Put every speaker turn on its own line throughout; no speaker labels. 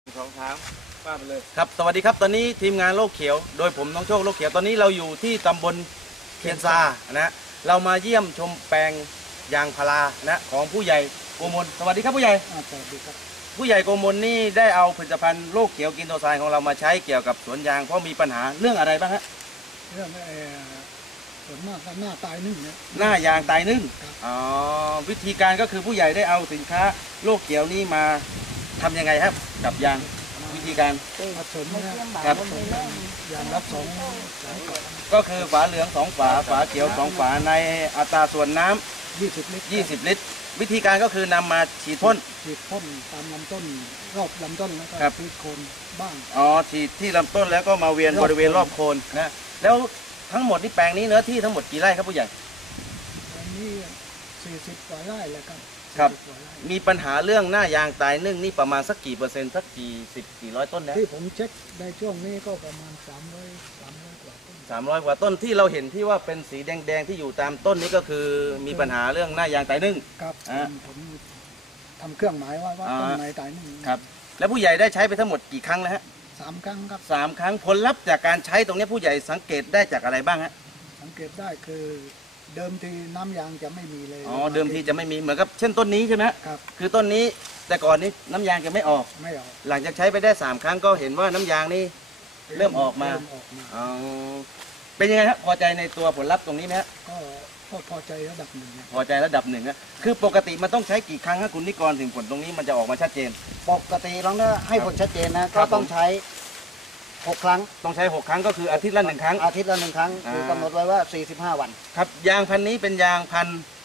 2 ถามป้าไปเลย
ครับสวัสดีครับตอนนี้ทีมงานโลกเขียวโดยผมน้องโชคโลกเขียวตอนนี้เราอยู่ที่ตำบลเคียนซานะเรามาเยี่ยมชมแปลงยางพารานะของผู้ใหญ่โกมลสวัสดีครับผู้ใหญ่
สวัสดีครับ
ผู้ใหญ่โกมลนี่ได้เอาผลิตภัณฑ์โลกเขียวกินโตไซของเรามาใช้เกี่ยวกับสวนยางเพราะมีปัญหาเรื่องอะไรบ้างฮะ
เรื่องส่วนมากหน้าตายนึ่งเนี่ย
หน้ายางตายนึ่งอ๋อวิธีการก็คือผู้ใหญ่ได้เอาสินค้าโลกเขียวนี้มาทำยังไงครับกับยางวิธีการ
ผสมนะครับอย่างรับสอง
ก็คือฝาเหลือง2 ฝาฝาเขียว2 ฝาในอัตราส่วนน้ำ
20 ลิตร
20 ลิตรวิธีการก็คือนำมาฉีดพ่น
ตามลำต้นรอบลำต้นแล้วก็ฉีดโคนบ้าง
อ๋อฉีดที่ลำต้นแล้วก็มาเวียนบริเวณรอบโคนนะแล้วทั้งหมดนี่แปลงนี้เนื้อที่ทั้งหมดกี่ไร่ครับผู้ใหญ่
อันนี้40 กว่าไร่แล้วครับ
ครับมีปัญหาเรื่องหน้ายางตายนึ่งนี่ประมาณสักกี่เปอร์เซ็นต์สักกี่10 กี่ร้อยต้นนะ
ที่ผมเช็คในช่วงนี้ก็ประมาณ300 กว่าต้น
300 กว่าต้นที่เราเห็นที่ว่าเป็นสีแดงๆที่อยู่ตามต้นนี้ก็คือมีปัญหาเรื่องหน้ายางตายนึ่ง
ครับผมทำเครื่องหมายว่าต้นไหนตายนึ่ง
ครับแล้วผู้ใหญ่ได้ใช้ไปทั้งหมดกี่ครั้งแล้วฮะ
3 ครั้งครับ
3 ครั้งผลลัพธ์จากการใช้ตรงนี้ผู้ใหญ่สังเกตได้จากอะไรบ้างฮะ
สังเกตได้คือเดิมทีน้ำยางจะไม่มีเลย
อ๋อเดิมทีจะไม่มีเหมือนกับเช่นต้นนี้ใช่ไหม
ครับ
คือต้นนี้แต่ก่อนนี้น้ำยางจะไม่ออกหลังจากใช้ไปได้3 ครั้งก็เห็นว่าน้ำยางนี่เริ่มออกมาอ๋อเป็นยังไงครับพอใจในตัวผลลัพธ์ตรงนี้ไหมฮะ
ก็พอใจระดับหนึ่ง
พอใจระดับหนึ่งนะคือปกติมันต้องใช้กี่ครั้งครับคุณนิกรถึงผลตรงนี้มันจะออกมาชัดเจน
ปกติเราเนี่ยให้ผลชัดเจนนะก็ต้องใช้6 ครั้ง
ต้องใช้6 ครั้งก็คืออาทิตย์ละ1 ครั้ง
อาทิตย์ละ1 ครั้งคือกำหนดไว้ว่า45 วัน
ครับยางพันนี้เป็นยางพัน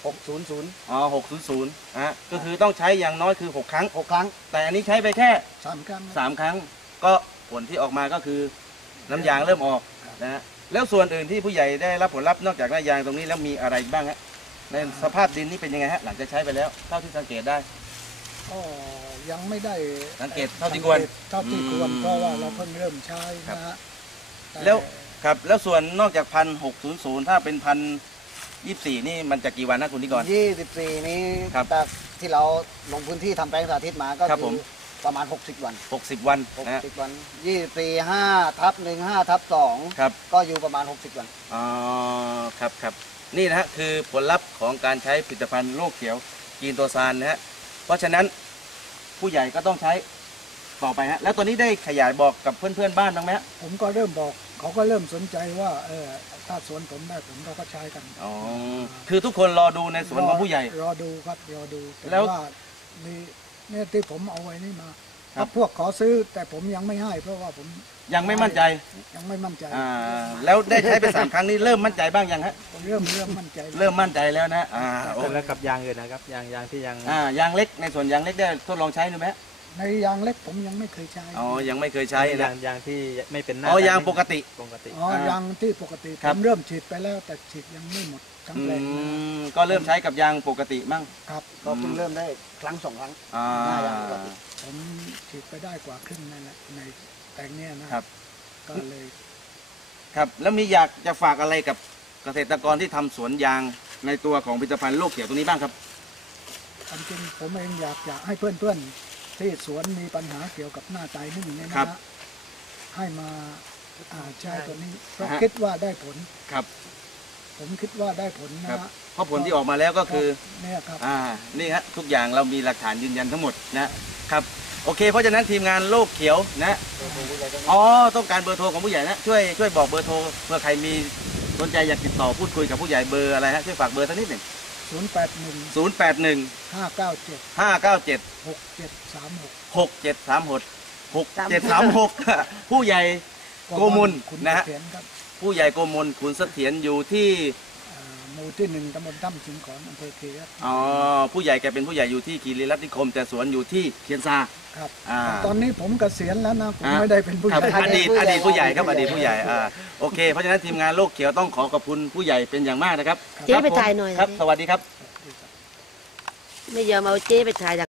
600
อ๋อ600ก็คือต้องใช้อย่างน้อยคือ6 ครั้ง
6 ครั้ง
แต่อันนี้ใช้ไปแค่
3 ครั้ง
3 ครั้งก็ผลที่ออกมาก็คือน้ำยางเริ่มออกนะฮะแล้วส่วนอื่นที่ผู้ใหญ่ได้รับผลลัพธ์นอกจากน้ำยางตรงนี้แล้วมีอะไรบ้างฮะในสภาพดินนี่เป็นยังไงฮะหลังจากใช้ไปแล้วเท่าที่สังเกตได้
ก็ยังไม่ได้
สังเกตเท่าที่ควร
เพราะว่าเราเพิ่งเริ่มใช้นะฮะ
แล้วครับแล้วส่วนนอกจาก1600ถ้าเป็น1,024นี่มันจะกี่วันนะคุณนิกร
24นี้จากที่เราลงพื้นที่ทำแปลงสาธิตมาก็คือประมาณ60 วัน
60 วัน
60 วัน24 5/15/2
ครับ
ก็อยู่ประมาณ60 วัน
อ๋อครับนี่นะฮะคือผลลัพธ์ของการใช้ผลิตภัณฑ์โลกเขียวกีนโตซานนะฮะเพราะฉะนั้นผู้ใหญ่ก็ต้องใช้ต่อไปฮะแล้วตัวนี้ได้ขยายบอกกับเพื่อนบ้านบ้างไหมฮะ
ผมก็เริ่มบอกเขาก็เริ่มสนใจว่าถ้าสวนผมได้ผมเราก็ใช้กัน
อ๋อคือทุกคนรอดูในสวนของผู้ใหญ่
รอดูครับรอดูแต่ว่านี่ที่ผมเอาไว้นี่มาพวกขอซื้อแต่ผมยังไม่ให้เพราะว่าผม
ยังไม่มั่นใจ
แล้ว
ได้ใช้ไป3 ครั้งนี้เริ่มมั่นใจบ้างยังฮะ
เริ่มมั่นใจ
แล้วนะ
แล้วกับยางอื่นนะครับยางที่
ยางเล็กในส่วนยางเล็กได้ทดลองใช้ดูไหม
ในยางเล็กผมยังไม่เคยใช้
อ๋อยังไม่เคยใช้นะ
ยางที่ไม่เป็นหน้า
ยางปกติ
ยางที่ปกติผมเริ่มฉีดไปแล้วแต่ฉีดยังไม่หมดทั้งแปลง
ก็เริ่มใช้กับยางปกติมั่ง
ครับ
ก็เพิ่งเริ่มได้1 ครั้ง 2 ครั้ง
ผมฉีดไปได้กว่าครึ่งนั่นแหละในแปลงนี้นะครับก็เลย
ครับแล้วมีอยากจะฝากอะไรกับเกษตรกรที่ทำสวนยางในตัวของผลิตภัณฑ์โลกเขียวตรงนี้บ้างครับ
จริงผมเองอยากให้เพื่อนๆที่สวนมีปัญหาเกี่ยวกับหน้าตายนึ่งเนี่ยนะให้มาใช้ตัวนี้เพราะคิดว่าได้ผล
ครับ
ผมคิดว่าได้ผลนะ
เพราะผลที่ออกมาแล้วก็คือ
เนี่ยครับ
นี่ฮะทุกอย่างเรามีหลักฐานยืนยันทั้งหมดนะครับโอเคเพราะฉะนั้นทีมงานโลกเขียวนะต้องการเบอร์โทรของผู้ใหญ่นะช่วยบอกเบอร์โทรเมื่อใครมีสนใจอยากติดต่อพูดคุยกับผู้ใหญ่เบอร์อะไรฮะช่วยฝากเบอร์สักนิดหนึ่ง
081 597
6736ผู้ใหญ่โกมลนะฮะผู้ใหญ่โกมลขุนเสถียรอยู่ที่
หมู่ที่1ตำบลถ้ำสิงขอนอำเภอคีรีรัตน์
ผู้ใหญ่แกเป็นผู้ใหญ่อยู่ที่คีรีรัตน์นิคมแต่สวนอยู่ที่เคียนซา
ครับตอนนี้ผมเกษียณแล้วนะผมไม่ได้เป็นผู้ใหญ่
อดีตผู้ใหญ่ครับอดีตผู้ใหญ่โอเคเพราะฉะนั้นทีมงานโลกเขียวต้องขอขอบคุณผู้ใหญ่เป็นอย่างมากนะครับ
เจ๊ไปถ่ายหน่อย
ครับสวัสดีครับ
ไม่ยอมเอาเจ๊ไปถ่าย